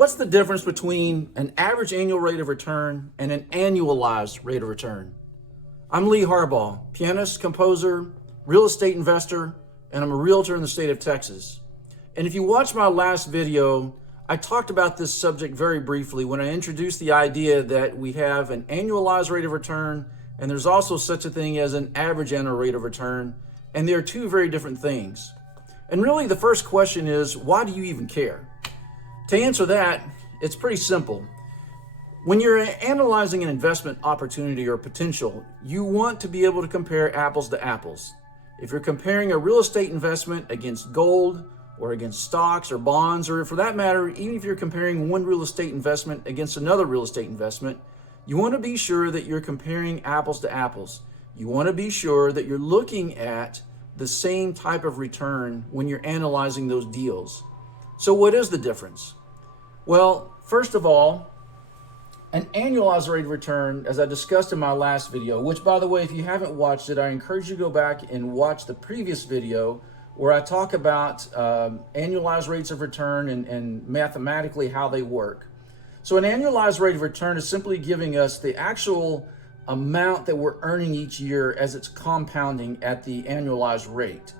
What's the difference between an average annual rate of return and an annualized rate of return? I'm Lee Harbaugh, pianist, composer, real estate investor, and I'm a realtor in the state of Texas. And if you watched my last video, I talked about this subject very briefly when I introduced the idea that we have an annualized rate of return and there's also such a thing as an average annual rate of return, and they are two very different things. And really the first question is, why do you even care? To answer that, it's pretty simple. When you're analyzing an investment opportunity or potential, you want to be able to compare apples to apples. If you're comparing a real estate investment against gold or against stocks or bonds, or for that matter, even if you're comparing one real estate investment against another real estate investment, you want to be sure that you're comparing apples to apples. You want to be sure that you're looking at the same type of return when you're analyzing those deals. So what is the difference? Well, first of all, an annualized rate of return, as I discussed in my last video, which by the way, if you haven't watched it, I encourage you to go back and watch the previous video where I talk about annualized rates of return and mathematically how they work. So an annualized rate of return is simply giving us the actual amount that we're earning each year as it's compounding at the annualized rate.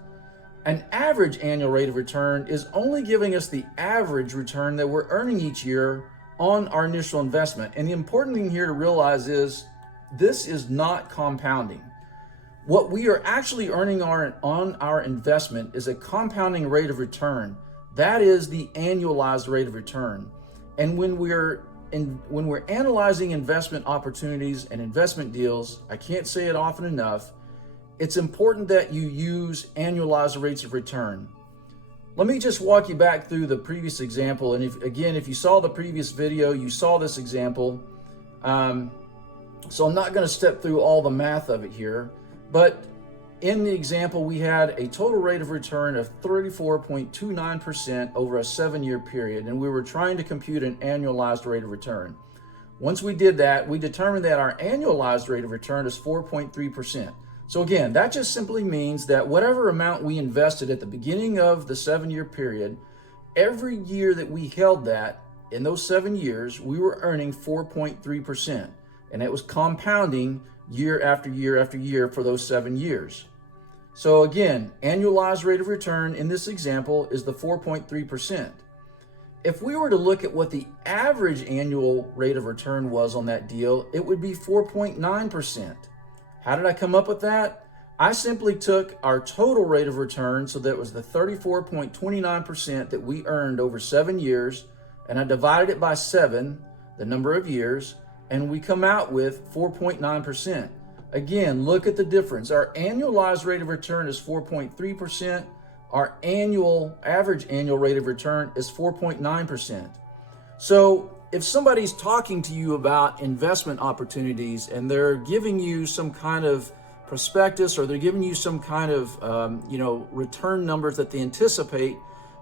An average annual rate of return is only giving us the average return that we're earning each year on our initial investment. And the important thing here to realize is this is not compounding. What we are actually earning on our investment is a compounding rate of return. That is the annualized rate of return. And when we're analyzing investment opportunities and investment deals, I can't say it often enough, it's important that you use annualized rates of return. Let me just walk you back through the previous example. And if you saw the previous video, you saw this example. So I'm not going to step through all the math of it here. But in the example, we had a total rate of return of 34.29% over a 7-year period. And we were trying to compute an annualized rate of return. Once we did that, we determined that our annualized rate of return is 4.3%. So again, that just simply means that whatever amount we invested at the beginning of the 7-year period, every year that we held that, in those 7 years, we were earning 4.3%. And it was compounding year after year after year for those 7 years. So again, annualized rate of return in this example is the 4.3%. If we were to look at what the average annual rate of return was on that deal, it would be 4.9%. How did I come up with that? I simply took our total rate of return, so that was the 34.29% that we earned over 7 years, and I divided it by 7, the number of years, and we come out with 4.9%. Again, look at the difference. Our annualized rate of return is 4.3%. Our average annual rate of return is 4.9%. So if somebody's talking to you about investment opportunities and they're giving you some kind of prospectus or they're giving you some kind of return numbers that they anticipate,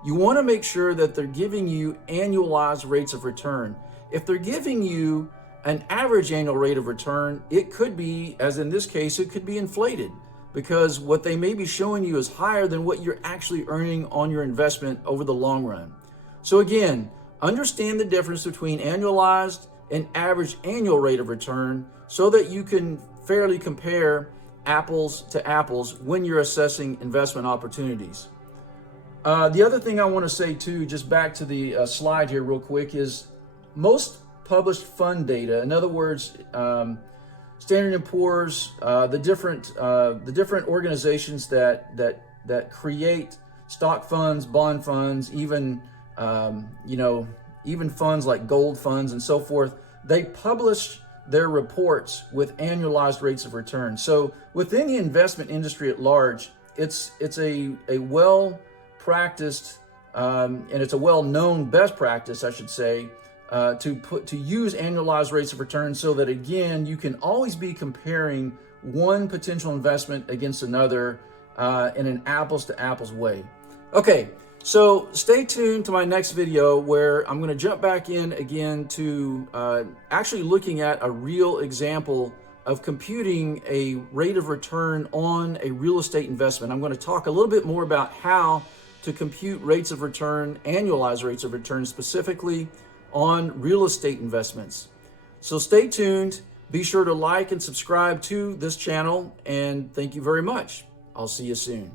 you want to make sure that they're giving you annualized rates of return. If they're giving you an average annual rate of return, it could be, as in this case, it could be inflated because what they may be showing you is higher than what you're actually earning on your investment over the long run. So again, understand the difference between annualized and average annual rate of return so that you can fairly compare apples to apples when you're assessing investment opportunities. The other thing I want to say too, just back to the slide here real quick, is most published fund data, in other words, Standard & Poor's, the different organizations that create stock funds, bond funds, even funds like gold funds and so forth, they publish their reports with annualized rates of return. So within the investment industry at large, it's a well-practiced and it's a well-known best practice, I should say, to use annualized rates of return so that again you can always be comparing one potential investment against another in an apples to apples way. Okay, so stay tuned to my next video where I'm going to jump back in again to actually looking at a real example of computing a rate of return on a real estate investment. I'm going to talk a little bit more about how to compute rates of return, annualized rates of return specifically on real estate investments. So stay tuned. Be sure to like and subscribe to this channel, and thank you very much. I'll see you soon.